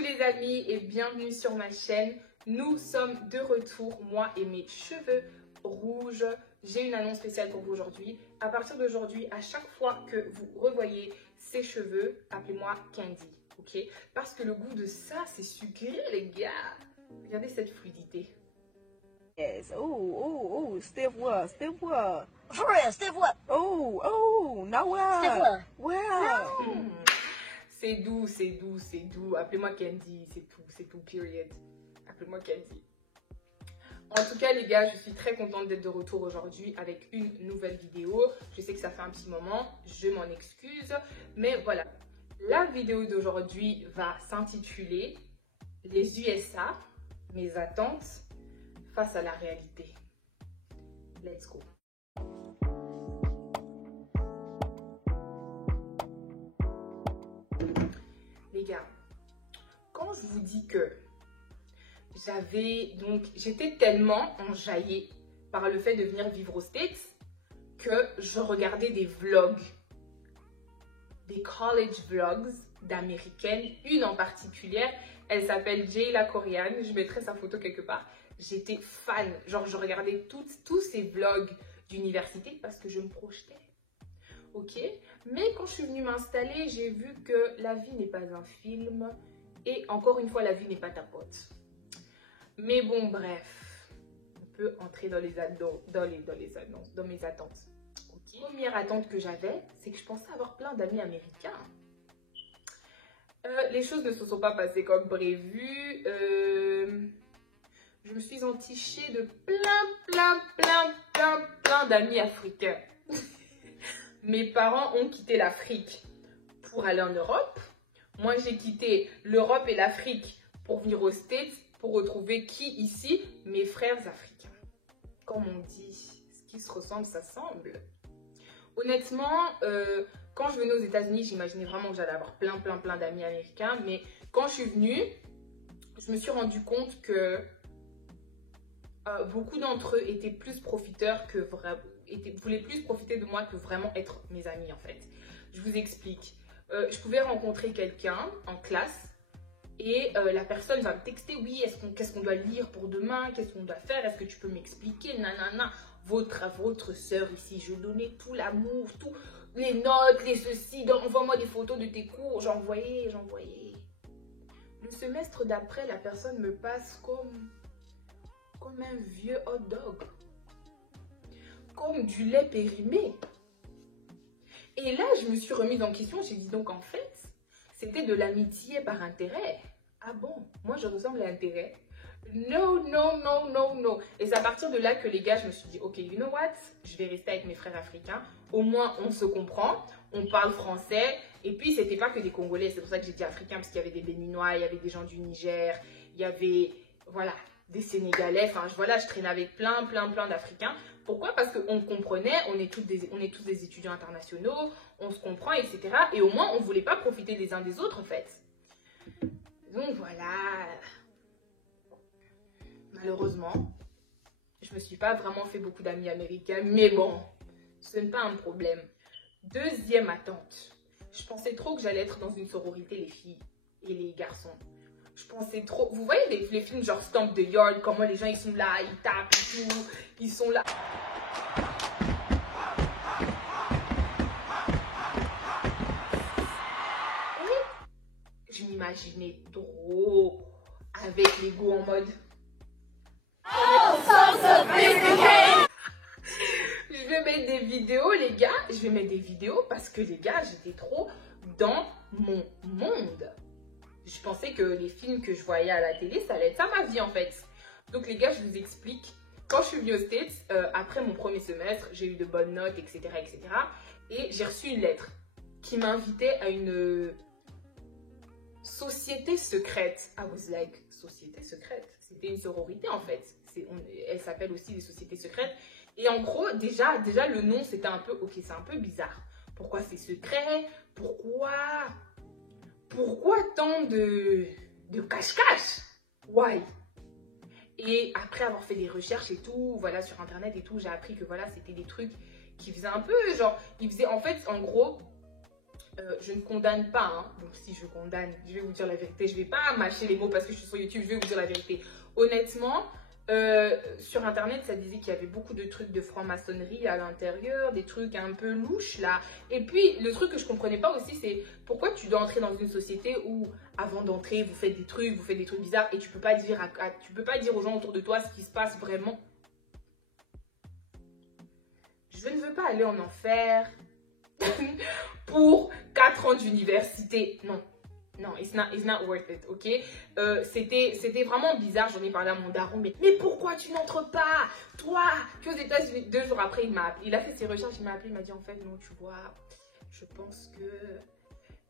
tous les amis et bienvenue sur ma chaîne. Nous sommes de retour, moi et mes cheveux rouges. J'ai une annonce spéciale pour vous aujourd'hui. À partir d'aujourd'hui, à chaque fois que vous revoyez ces cheveux, appelez-moi Candy, ok? Parce que le goût de ça, c'est sucré, les gars. Regardez cette fluidité. Yes. Oh, stiff what? Stiff what? For real, stiff what? Oh, no what? Stiff what? Wow. C'est doux, c'est doux, c'est doux. Appelez-moi Candy, c'est tout, period. Appelez-moi Candy. En tout cas, les gars, je suis très contente d'être de retour aujourd'hui avec une nouvelle vidéo. Je sais que ça fait un petit moment, je m'en excuse. Mais voilà, la vidéo d'aujourd'hui va s'intituler « Les USA, mes attentes face à la réalité ». Let's go. Les gars, quand je vous dis que j'étais tellement enjaillée par le fait de venir vivre aux States que je regardais des vlogs, des college vlogs d'américaines, une en particulier, elle s'appelle Jay la Coréenne, je mettrai sa photo quelque part. J'étais fan, genre je regardais tous ces vlogs d'université parce que je me projetais. Ok, mais quand je suis venue m'installer, j'ai vu que la vie n'est pas un film et encore une fois, la vie n'est pas ta pote. Mais bon, bref, on peut entrer dans mes attentes. Okay. La première attente que j'avais, c'est que je pensais avoir plein d'amis américains. Les choses ne se sont pas passées comme prévu. Je me suis entichée de plein d'amis africains. Mes parents ont quitté l'Afrique pour aller en Europe. Moi, j'ai quitté l'Europe et l'Afrique pour venir aux States pour retrouver qui ici? Mes frères africains. Comme on dit, ce qui se ressemble, ça semble. Honnêtement, quand je venais aux États-Unis, j'imaginais vraiment que j'allais avoir plein d'amis américains. Mais quand je suis venue, je me suis rendu compte que beaucoup d'entre eux étaient plus profiteurs que voulaient plus profiter de moi que vraiment être mes amis en fait. Je vous explique. Je pouvais rencontrer quelqu'un en classe et la personne va me texter, oui, qu'est-ce qu'on doit lire pour demain, qu'est-ce qu'on doit faire, est-ce que tu peux m'expliquer, nanana, votre soeur ici, je donnais tout l'amour, tout, les notes, les ceci, envoie-moi des photos de tes cours, j'envoyais. Le semestre d'après, la personne me passe comme un vieux hot dog, comme du lait périmé. Et là, je me suis remise en question, j'ai dit donc en fait, c'était de l'amitié par intérêt. Ah bon, moi je ressemble à intérêt? No. Et c'est à partir de là que les gars, je me suis dit, ok, you know what? Je vais rester avec mes frères africains. Au moins, on se comprend, on parle français. Et puis, c'était pas que des Congolais, c'est pour ça que j'ai dit africains, parce qu'il y avait des Béninois, il y avait des gens du Niger, il y avait, voilà, des Sénégalais. Enfin, voilà, je traînais avec plein d'Africains. Pourquoi? Parce qu'on comprenait, on est tous des étudiants internationaux, on se comprend, etc. Et au moins, on voulait pas profiter les uns des autres, en fait. Donc, voilà. Malheureusement, je me suis pas vraiment fait beaucoup d'amis américains, mais bon, ce n'est pas un problème. Deuxième attente. Je pensais trop que j'allais être dans une sororité, les filles et les garçons. Je pensais trop... Vous voyez les films genre Stomp the Yard, comment les gens ils sont là, ils tapent et tout, ils sont là. Et je m'imaginais trop avec l'ego en mode... Je vais mettre des vidéos, les gars. Je vais mettre des vidéos parce que, les gars, j'étais trop dans mon monde. Je pensais que les films que je voyais à la télé, ça allait être ça ma vie, en fait. Donc, les gars, je vous explique. Quand je suis venue aux States, après mon premier semestre, j'ai eu de bonnes notes, etc. Et j'ai reçu une lettre qui m'invitait à une société secrète. I was like, société secrète? C'était une sororité, en fait. Elle s'appelle aussi des sociétés secrètes. Et en gros, déjà le nom, c'était un peu, ok, c'est un peu bizarre. Pourquoi c'est secret? Pourquoi tant de cache-cache? Why? Et après avoir fait des recherches et tout, voilà, sur internet et tout, j'ai appris que voilà, c'était des trucs qui faisaient un peu, genre, ils faisaient, en fait, en gros, Je ne condamne pas, hein. Donc si je condamne, je vais vous dire la vérité. Je ne vais pas mâcher les mots parce que je suis sur YouTube, je vais vous dire la vérité. Honnêtement, sur internet, ça disait qu'il y avait beaucoup de trucs de franc-maçonnerie à l'intérieur, des trucs un peu louches là. Et puis, le truc que je comprenais pas aussi, c'est pourquoi tu dois entrer dans une société où, avant d'entrer, vous faites des trucs bizarres et tu peux pas dire, tu peux pas dire aux gens autour de toi ce qui se passe vraiment. Je ne veux pas aller en enfer pour 4 ans d'université. Non. Non, it's not worth it, ok? C'était vraiment bizarre, j'en ai parlé à mon daron, mais pourquoi tu n'entres pas? Toi, qui aux États-Unis, 2 jours après, il m'a appelé, il a fait ses recherches, il m'a appelé, il m'a dit en fait, non, tu vois, je pense que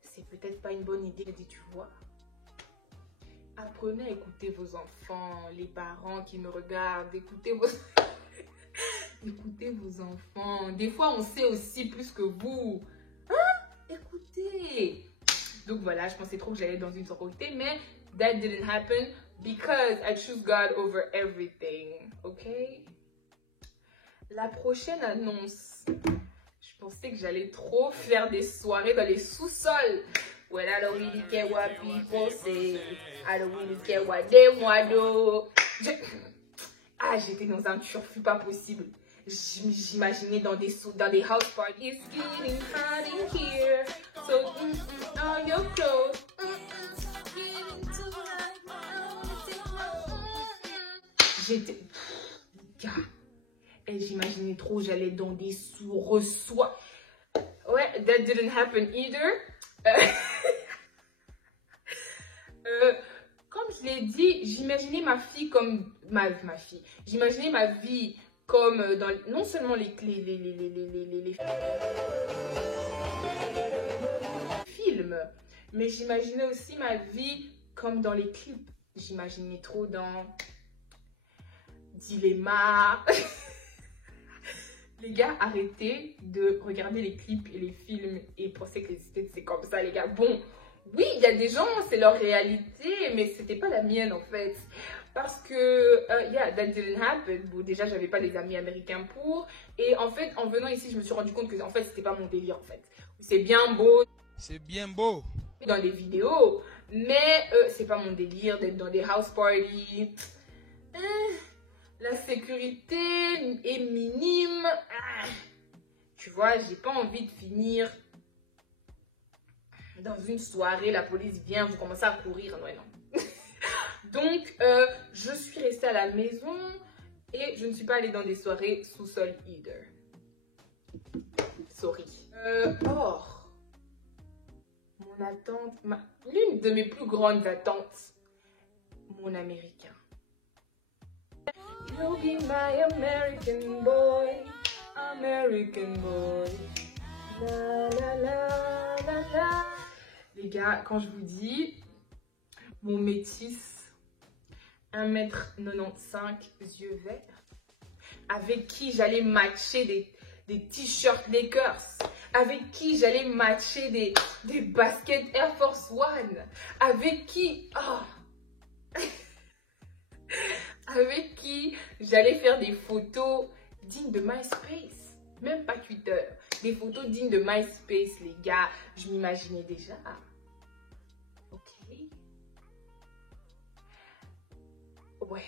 c'est peut-être pas une bonne idée. Il a dit, tu vois, apprenez à écouter vos enfants, les parents qui me regardent, écoutez vos enfants. Des fois, on sait aussi plus que vous. Hein? Écoutez. Donc voilà, je pensais trop que j'allais dans une sororité, mais that didn't happen because I choose God over everything, ok? La prochaine annonce, je pensais que j'allais trop faire des soirées dans les sous-sols. Well, I don't really care what people say. I don't really care what they want to do. J'étais dans un turfu pas possible. J'imaginais dans des house parties. It's getting hot in here, so all your clothes. J'étais... Et j'imaginais trop, j'allais dans des sous-reçois. Ouais, that didn't happen either. Comme je l'ai dit, j'imaginais ma fille comme... Ma fille. J'imaginais ma vie comme dans non seulement les films, mais j'imaginais aussi ma vie comme dans les clips. J'imaginais trop dans Dilemma. Les gars, arrêtez de regarder les clips et les films et penser que c'est comme ça, les gars. Bon, oui, il y a des gens, c'est leur réalité, mais c'était pas la mienne en fait. Parce que, yeah, that didn't happen. Bon, déjà, j'avais pas des amis américains pour. Et en fait, en venant ici, je me suis rendu compte que, en fait, c'était pas mon délire, en fait. C'est bien beau. C'est bien beau. Dans les vidéos. Mais, c'est pas mon délire d'être dans des house parties. La sécurité est minime. Tu vois, j'ai pas envie de finir dans une soirée, la police vient, vous commencez à courir. Non, non. Donc, je suis restée à la maison et je ne suis pas allée dans des soirées sous-sol either. Sorry. Or, mon attente, l'une de mes plus grandes attentes, mon américain. You'll be my American boy, American boy. La la la la la. Les gars, quand je vous dis, mon métis, 1m95, yeux verts, avec qui j'allais matcher des t-shirts Lakers, avec qui j'allais matcher des baskets Air Force One, avec qui, avec qui j'allais faire des photos dignes de MySpace, même pas Twitter, des photos dignes de MySpace, les gars, je m'imaginais déjà. Ok. Ouais.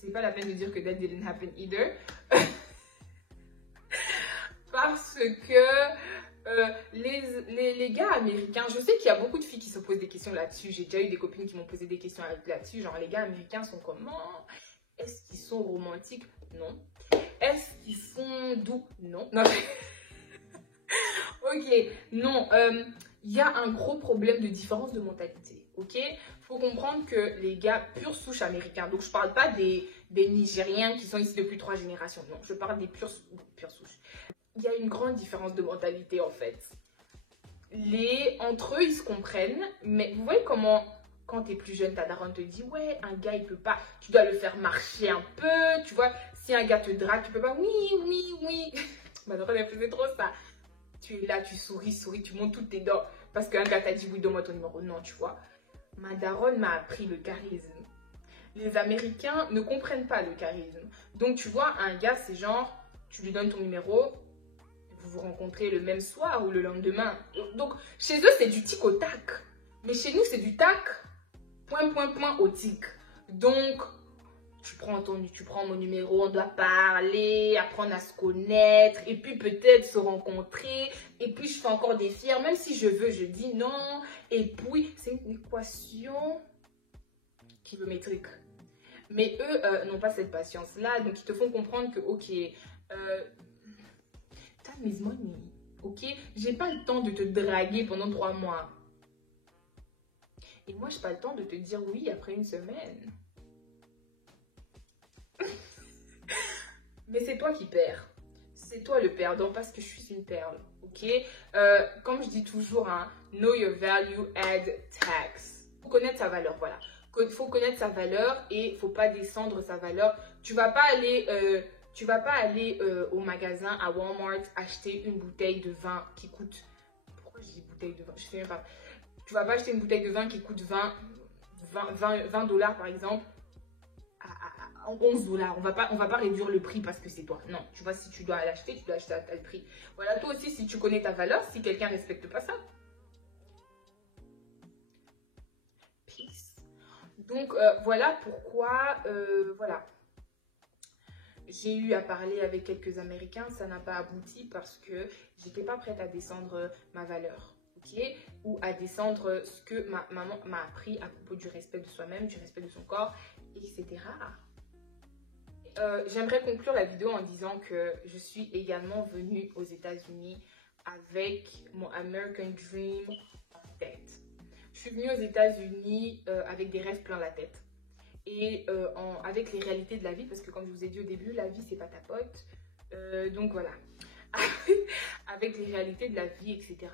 C'est pas la peine de dire que that didn't happen either. Parce que les gars américains, je sais qu'il y a beaucoup de filles qui se posent des questions là-dessus. J'ai déjà eu des copines qui m'ont posé des questions là-dessus. Genre, les gars américains sont comment? Est-ce qu'ils sont romantiques? Non. Est-ce qu'ils sont doux? Non. Non. Ok, non. Il y a un gros problème de différence de mentalité. Ok? Faut comprendre que les gars pure souche américains, donc je parle pas des Nigériens qui sont ici depuis 3 générations, non, je parle des pure souches. Il y a une grande différence de mentalité en fait. Entre eux, ils se comprennent, mais vous voyez comment, quand t'es plus jeune, ta daronne te dit, ouais, un gars, il peut pas, tu dois le faire marcher un peu, tu vois, si un gars te drague, tu peux pas, oui. Ma daronne, elle faisait trop ça. Tu es là, tu souris, tu montes toutes tes dents, parce qu'un gars t'a dit, oui, donne-moi ton numéro, non, tu vois. Ma daronne m'a appris le charisme. Les Américains ne comprennent pas le charisme. Donc, tu vois, un gars, c'est genre, tu lui donnes ton numéro, vous vous rencontrez le même soir ou le lendemain. Donc, chez eux, c'est du tic au tac. Mais chez nous, c'est du tac, point, point, point au tic. Donc, tu prends mon numéro, on doit parler, apprendre à se connaître, et puis peut-être se rencontrer, et puis je fais encore des fiers, même si je veux, je dis non, et puis c'est une équation kilométrique. Mais eux n'ont pas cette patience-là, donc ils te font comprendre que, ok, time is money, ok, j'ai pas le temps de te draguer pendant 3 mois. Et moi, j'ai pas le temps de te dire oui après une semaine. Mais c'est toi qui perds. C'est toi le perdant parce que je suis une perle, ok? Comme je dis toujours, hein, know your value, add tax. Faut connaître sa valeur, voilà. Il faut connaître sa valeur et faut pas descendre sa valeur. Tu vas pas aller au magasin, à Walmart, acheter une bouteille de vin qui coûte... Pourquoi je dis bouteille de vin? Je sais même pas. Tu vas pas acheter une bouteille de vin qui coûte 20 $ par exemple. 11 $. On va pas réduire le prix parce que c'est toi. Non, tu vois, si tu dois l'acheter, tu dois acheter à tel prix. Voilà, toi aussi, si tu connais ta valeur, si quelqu'un ne respecte pas ça. Peace. Donc, voilà pourquoi, voilà. J'ai eu à parler avec quelques Américains, ça n'a pas abouti parce que j'étais pas prête à descendre ma valeur. Okay? Ou à descendre ce que ma maman m'a appris à propos du respect de soi-même, du respect de son corps, etc. J'aimerais conclure la vidéo en disant que je suis également venue aux États-Unis avec mon American Dream en tête. Je suis venue aux États-Unis avec des rêves plein la tête et avec les réalités de la vie, parce que comme je vous ai dit au début, la vie c'est pas ta pote. Donc voilà, avec les réalités de la vie, etc.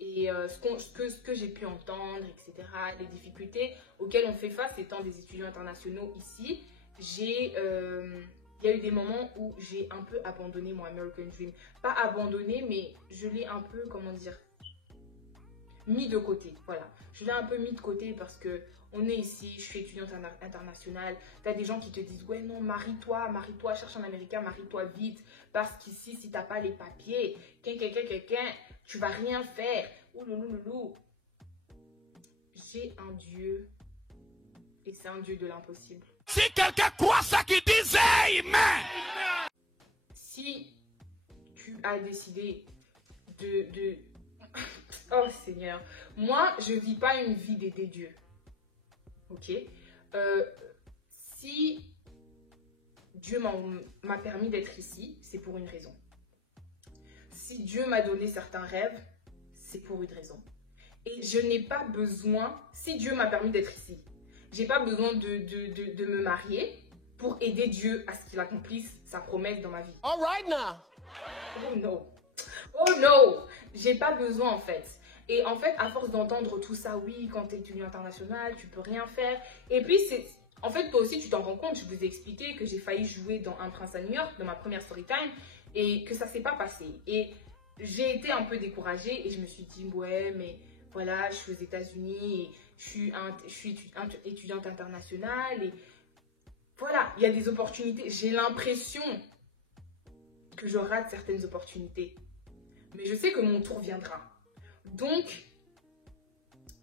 Et ce que j'ai pu entendre, etc. Les difficultés auxquelles on fait face étant des étudiants internationaux ici. Il y a eu des moments où j'ai un peu abandonné mon American Dream. Pas abandonné, mais je l'ai un peu, comment dire, mis de côté. Voilà, je l'ai un peu mis de côté parce que on est ici, je suis étudiante internationale. Tu as des gens qui te disent, ouais non, marie-toi, cherche un Américain, marie-toi vite. Parce qu'ici, si tu n'as pas les papiers, tu vas rien faire. Ouloulouloulou. J'ai un Dieu et c'est un Dieu de l'impossible. Si quelqu'un croit ça qu'il disait, amen. Si tu as décidé de... Oh Seigneur, moi je vis pas une vie d'aider Dieu. Ok, si Dieu m'a permis d'être ici, c'est pour une raison. Si Dieu m'a donné certains rêves, c'est pour une raison. Et je n'ai pas besoin, si Dieu m'a permis d'être ici, j'ai pas besoin de me marier pour aider Dieu à ce qu'il accomplisse sa promesse dans ma vie. All right now. Oh non. Oh non. J'ai pas besoin en fait. Et en fait, à force d'entendre tout ça, oui, quand tu es étudiant international, tu peux rien faire. Et puis, en fait, toi aussi, tu t'en rends compte. Je vous ai expliqué que j'ai failli jouer dans Un Prince à New York, dans ma première story time, et que ça s'est pas passé. Et j'ai été un peu découragée et je me suis dit, ouais, mais voilà, je suis aux États-Unis et je suis étudiante internationale. Et voilà, il y a des opportunités. J'ai l'impression que je rate certaines opportunités. Mais je sais que mon tour viendra. Donc,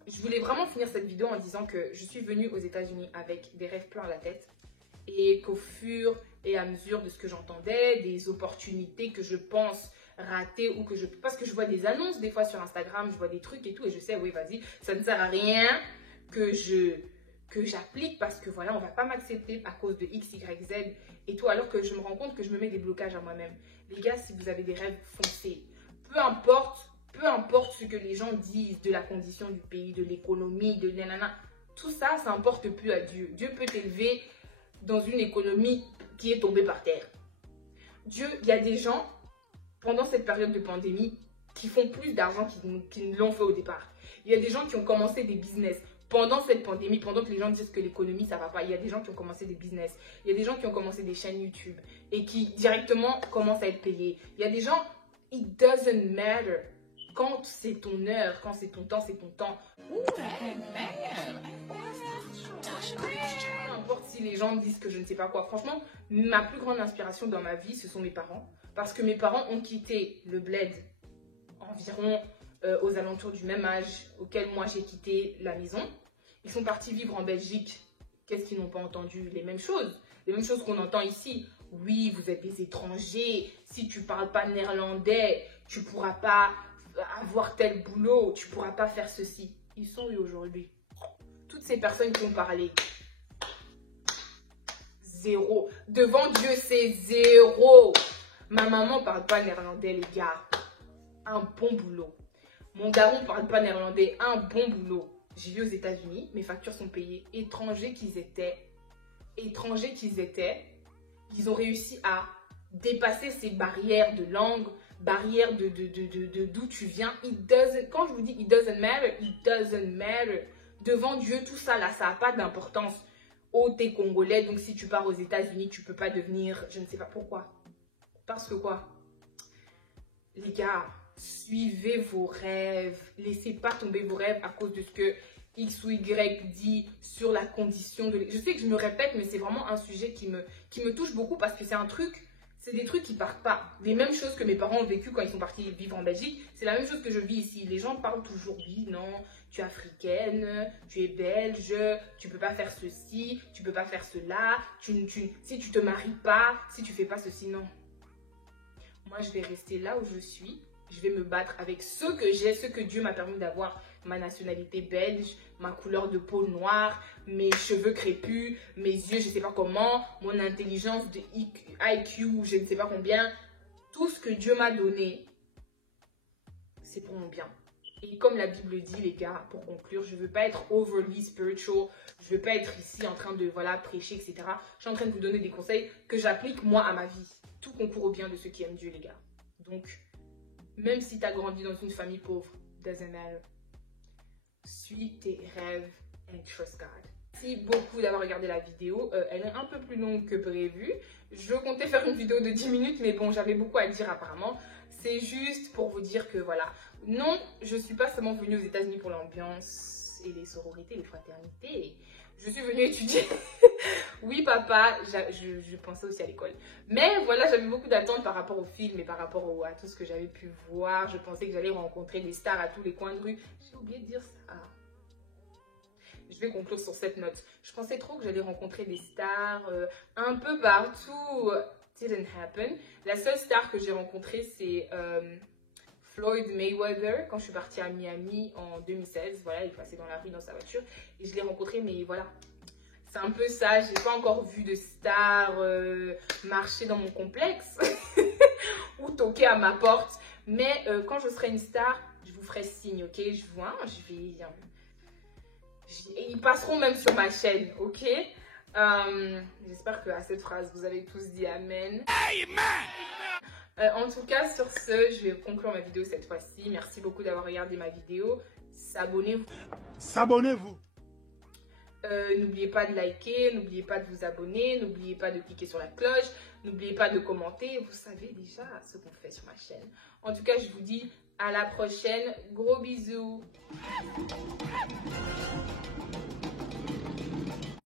je voulais vraiment finir cette vidéo en disant que je suis venue aux États-Unis avec des rêves plein la tête et qu'au fur et à mesure de ce que j'entendais, des opportunités que je pense rater ou que parce que je vois des annonces des fois sur Instagram, je vois des trucs et tout et je sais, oui, vas-y, ça ne sert à rien que j'applique parce que voilà, on va pas m'accepter à cause de X, Y, Z et tout, alors que je me rends compte que je me mets des blocages à moi-même. Les gars, si vous avez des rêves, foncez. Peu importe ce que les gens disent de la condition du pays, de l'économie, de nanana, tout ça, ça n'importe plus à Dieu. Dieu peut t'élever dans une économie qui est tombée par terre. Dieu, il y a des gens, pendant cette période de pandémie, qui font plus d'argent qu'ils ne l'ont fait au départ. Il y a des gens qui ont commencé des business pendant cette pandémie, pendant que les gens disent que l'économie, ça va pas. Il y a des gens qui ont commencé des business. Il y a des gens qui ont commencé des chaînes YouTube et qui directement commencent à être payés. Il y a des gens, it doesn't matter. Quand c'est ton heure, quand c'est ton temps, c'est ton temps. Peu importe si les gens disent que je ne sais pas quoi. Franchement, ma plus grande inspiration dans ma vie, ce sont mes parents. Parce que mes parents ont quitté le bled environ aux alentours du même âge auquel moi j'ai quitté la maison. Ils sont partis vivre en Belgique. Qu'est-ce qu'ils n'ont pas entendu? Les mêmes choses. Les mêmes choses qu'on entend ici. Oui, vous êtes des étrangers. Si tu ne parles pas néerlandais, tu ne pourras pas avoir tel boulot. Tu ne pourras pas faire ceci. Ils sont où aujourd'hui? Toutes ces personnes qui ont parlé. Zéro. Devant Dieu, c'est zéro. Ma maman ne parle pas néerlandais, les gars. Un bon boulot. Mon daron ne parle pas néerlandais. Un bon boulot. J'ai vu aux États-Unis, mes factures sont payées. Étrangers qu'ils étaient, ils ont réussi à dépasser ces barrières de langue, barrières de d'où tu viens. Quand je vous dis it doesn't matter. Devant Dieu, tout ça là, ça n'a pas d'importance. Oh, t'es congolais, donc si tu pars aux États-Unis, tu peux pas devenir, je ne sais pas pourquoi. Parce que quoi? Les gars, suivez vos rêves. Laissez pas tomber vos rêves à cause de ce que X ou Y dit sur la condition de... Je sais que je me répète, mais c'est vraiment un sujet qui me touche beaucoup parce que c'est des trucs qui partent pas. Les mêmes choses que mes parents ont vécu quand ils sont partis vivre en Belgique, c'est la même chose que je vis ici. Les gens parlent toujours, oui, non, tu es africaine, tu es belge, tu peux pas faire ceci, tu peux pas faire cela, si tu te maries pas, si tu fais pas ceci, non. Moi, je vais rester là où je suis. Je vais me battre avec ce que j'ai, ce que Dieu m'a permis d'avoir. Ma nationalité belge, ma couleur de peau noire, mes cheveux crépus, mes yeux, je ne sais pas comment, mon intelligence de IQ, je ne sais pas combien. Tout ce que Dieu m'a donné, c'est pour mon bien. Et comme la Bible dit, les gars, pour conclure, je ne veux pas être overly spiritual. Je ne veux pas être ici en train de prêcher, etc. Je suis en train de vous donner des conseils que j'applique moi à ma vie. Tout concourt au bien de ceux qui aiment Dieu, les gars. Donc, même si tu as grandi dans une famille pauvre, doesn't matter. Suis tes rêves and trust God. Merci beaucoup d'avoir regardé la vidéo. Elle est un peu plus longue que prévu. Je comptais faire une vidéo de 10 minutes, mais bon, j'avais beaucoup à dire apparemment. C'est juste pour vous dire que voilà. Non, je ne suis pas seulement venue aux États-Unis pour l'ambiance et les sororités, les fraternités. Je suis venue étudier. Oui, papa, je pensais aussi à l'école. Mais voilà, j'avais beaucoup d'attentes par rapport au film et par rapport à tout ce que j'avais pu voir. Je pensais que j'allais rencontrer des stars à tous les coins de rue. J'ai oublié de dire ça. Je vais conclure sur cette note. Je pensais trop que j'allais rencontrer des stars un peu partout. Didn't happen. La seule star que j'ai rencontrée, c'est Floyd Mayweather, quand je suis partie à Miami en 2016. Voilà, il passait dans la rue dans sa voiture. Et je l'ai rencontré, mais voilà. C'est un peu ça, j'ai pas encore vu de star marcher dans mon complexe ou toquer à ma porte. Mais quand je serai une star, je vous ferai signe, ok? Ils passeront même sur ma chaîne, ok? J'espère qu'à cette phrase, vous avez tous dit Amen. En tout cas, sur ce, je vais conclure ma vidéo cette fois-ci. Merci beaucoup d'avoir regardé ma vidéo. S'abonnez-vous. N'oubliez pas de liker, n'oubliez pas de vous abonner, n'oubliez pas de cliquer sur la cloche, n'oubliez pas de commenter. Vous savez déjà ce qu'on fait sur ma chaîne. En tout cas, je vous dis à la prochaine. Gros bisous.